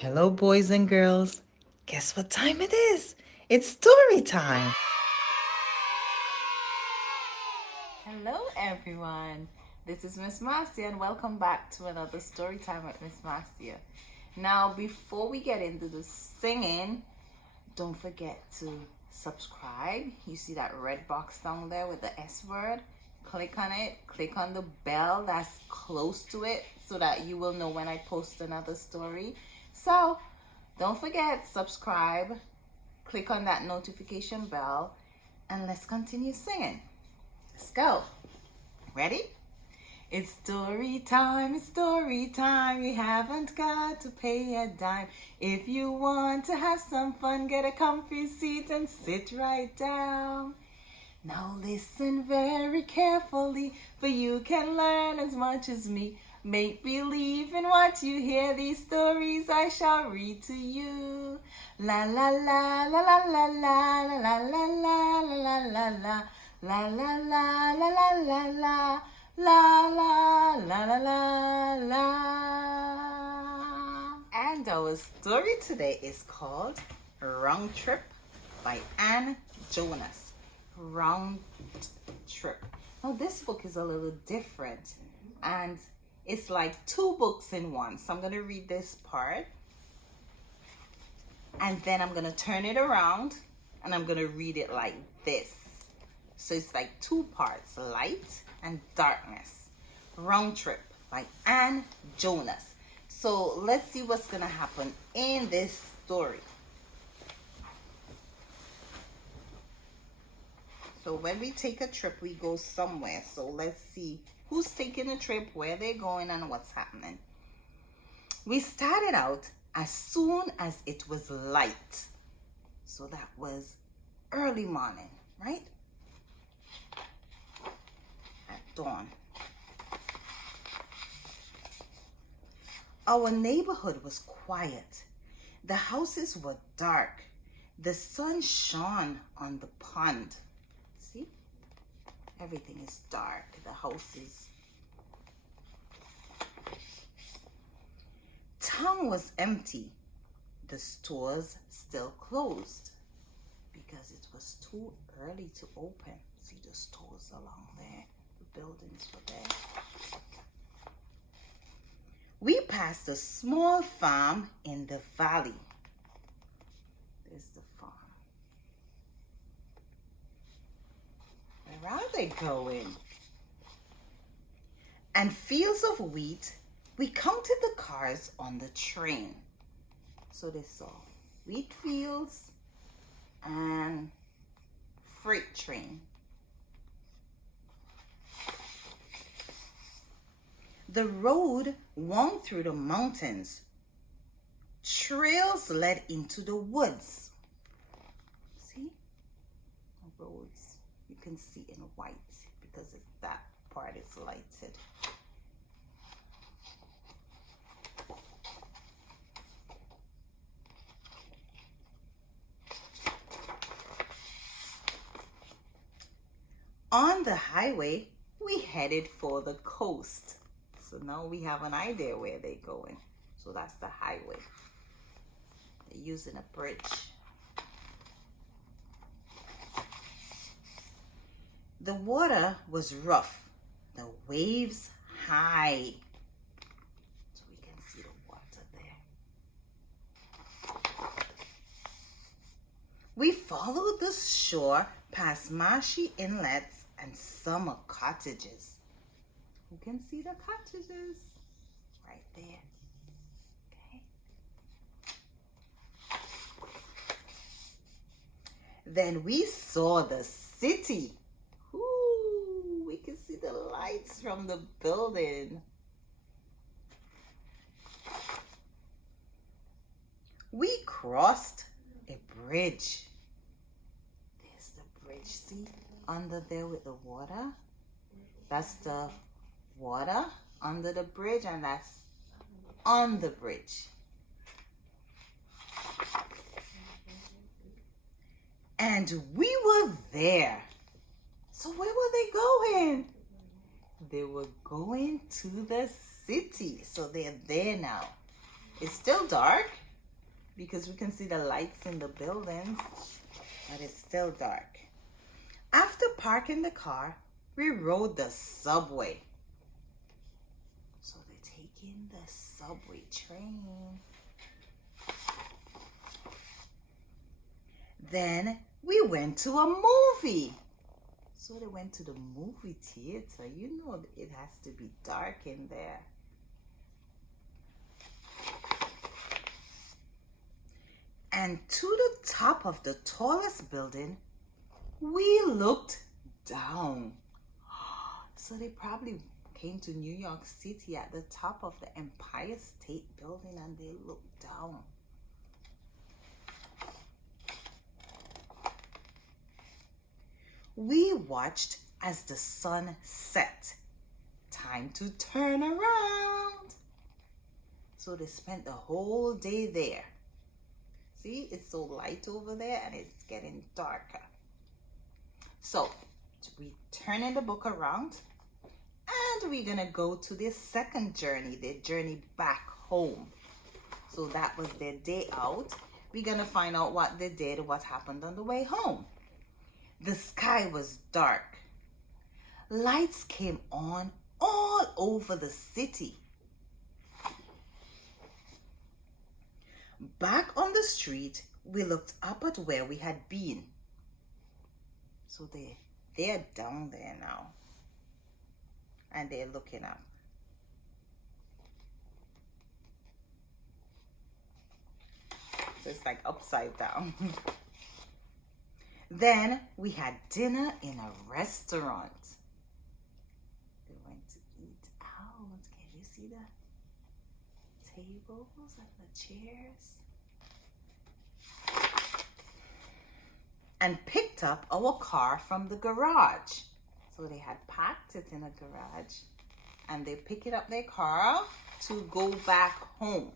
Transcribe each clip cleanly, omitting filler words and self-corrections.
Hello, boys and girls. Guess what time it is? It's story time. Hello, everyone. This is Ms Marcia, and welcome back to another story time with Ms Marcia. Now, before we get into the singing, don't forget to subscribe. You see that red box down there with the S word? Click on it. Click on the bell that's close to it so that you will know when I post another story. So, don't forget, subscribe. Click on that notification bell, and let's continue singing. Let's go. Ready? It's story time, it's story time. You haven't got to pay a dime. If you want to have some fun, get a comfy seat and sit right down. Now listen very carefully, for you can learn as much as me. Make believe in what you hear. These stories I shall read to you. La la la la la la la la la la la la la. La la la la la la la la la la la la la. And our story today is called Round Trip by Jonas. Round Trip. Now this book is a little different and it's like two books in one. So I'm going to read this part and then I'm going to turn it around and I'm going to read it like this. So it's like two parts, light and darkness. Round Trip by Jonas. So let's see what's going to happen in this story. So when we take a trip, we go somewhere. So let's see who's taking a trip, where they're going, and what's happening. We started out as soon as it was light. So that was early morning, right? Dawn. Our neighborhood was quiet. The houses were dark. The sun shone on the pond. See? Everything is dark. The houses. Town was empty. The stores still closed because it was too early to open. See the stores along there. Buildings were there. We passed a small farm in the valley. There's the farm. Where are they going? And fields of wheat. We counted the cars on the train. So they saw wheat fields and freight train. The road wound through the mountains. Trails led into the woods. See? The roads you can see in white because that part is lighted. On the highway, we headed for the coast. So now we have an idea where they're going. So that's the highway. They're using a bridge. The water was rough. The waves high. So we can see the water there. We followed the shore past marshy inlets and summer cottages. You can see the cottages right there. Okay. Then we saw the city. Ooh, we can see the lights from the building. We crossed a bridge. There's the bridge, see? Under there with the water. That's the water under the bridge, and that's on the bridge. And we were there. So where were they going? They were going to the city. So they're there now. It's still dark, because we can see the lights in the buildings, but it's still dark. After parking the car, we rode the subway. So they're taking the subway train. Then we went to a movie. So they went to the movie theater. You know it has to be dark in there. And to the top of the tallest building, we looked down. So they probably came to New York City at the top of the Empire State Building and they looked down. We watched as the sun set. Time to turn around. So they spent the whole day there. See, it's so light over there and it's getting darker. So we turning the book around and we're gonna go to their second journey, their journey back home. So that was their day out. We're gonna find out what they did, what happened on the way home. The sky was dark. Lights came on all over the city. Back on the street, we looked up at where we had been. So they're down there now. And they're looking up. So it's like upside down. Then we had dinner in a restaurant. We went to eat out. Can you see the tables and the chairs? And picked up our car from the garage. So they had parked it in a garage and they picked up their car to go back home.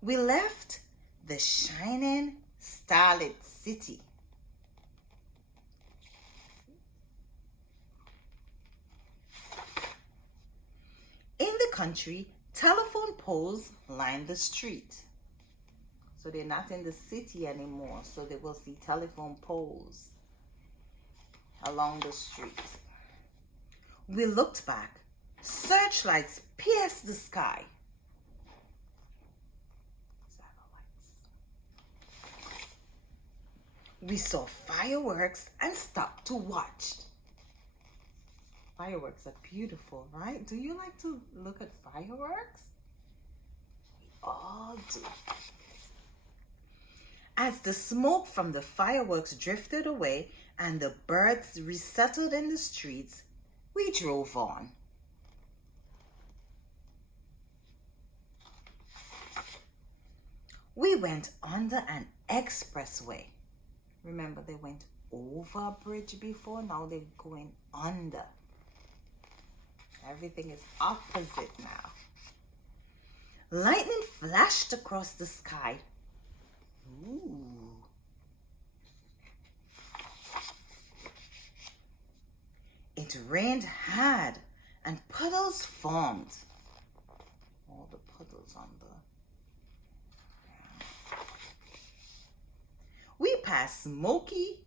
We left the shining, starlit city. In the country, telephone poles line the street. So they're not in the city anymore, so they will see telephone poles along the street. We looked back. Searchlights pierced the sky. We saw fireworks and stopped to watch. Fireworks are beautiful, right? Do you like to look at fireworks? We all do. As the smoke from the fireworks drifted away and the birds resettled in the streets, we drove on. We went under an expressway. Remember, they went over a bridge before, now they're going under. Everything is opposite now. Lightning flashed across the sky. Ooh. It rained hard and puddles formed. All the puddles on the ground. We passed smoky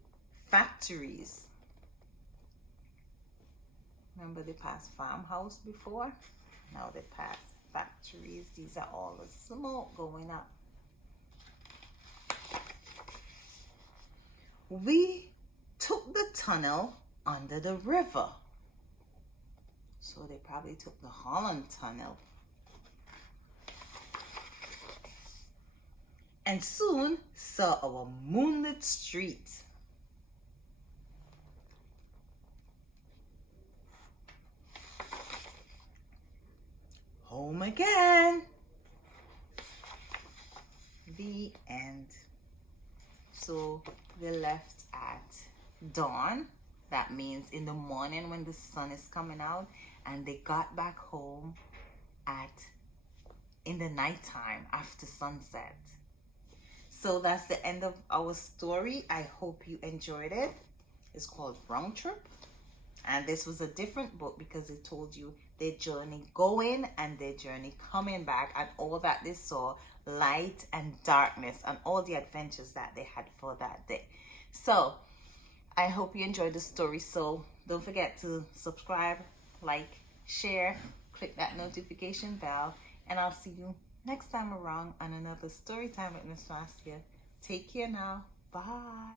factories. Remember they passed farmhouse before? Now they pass factories. These are all the smoke going up. We took the tunnel under the river. So they probably took the Holland Tunnel. And soon saw our moonlit street. Home again. The end. So we left at dawn. That means in the morning when the sun is coming out, and they got back home in the nighttime after sunset. So that's the end of our story. I hope you enjoyed it. It's called Round Trip. And this was a different book because it told you their journey going and their journey coming back, and all that they saw, light and darkness, and all the adventures that they had for that day. So I hope you enjoyed the story. So don't forget to subscribe, like, share, click that notification bell, and I'll see you next time around on another story time with Ms Marcia. Take care now. Bye.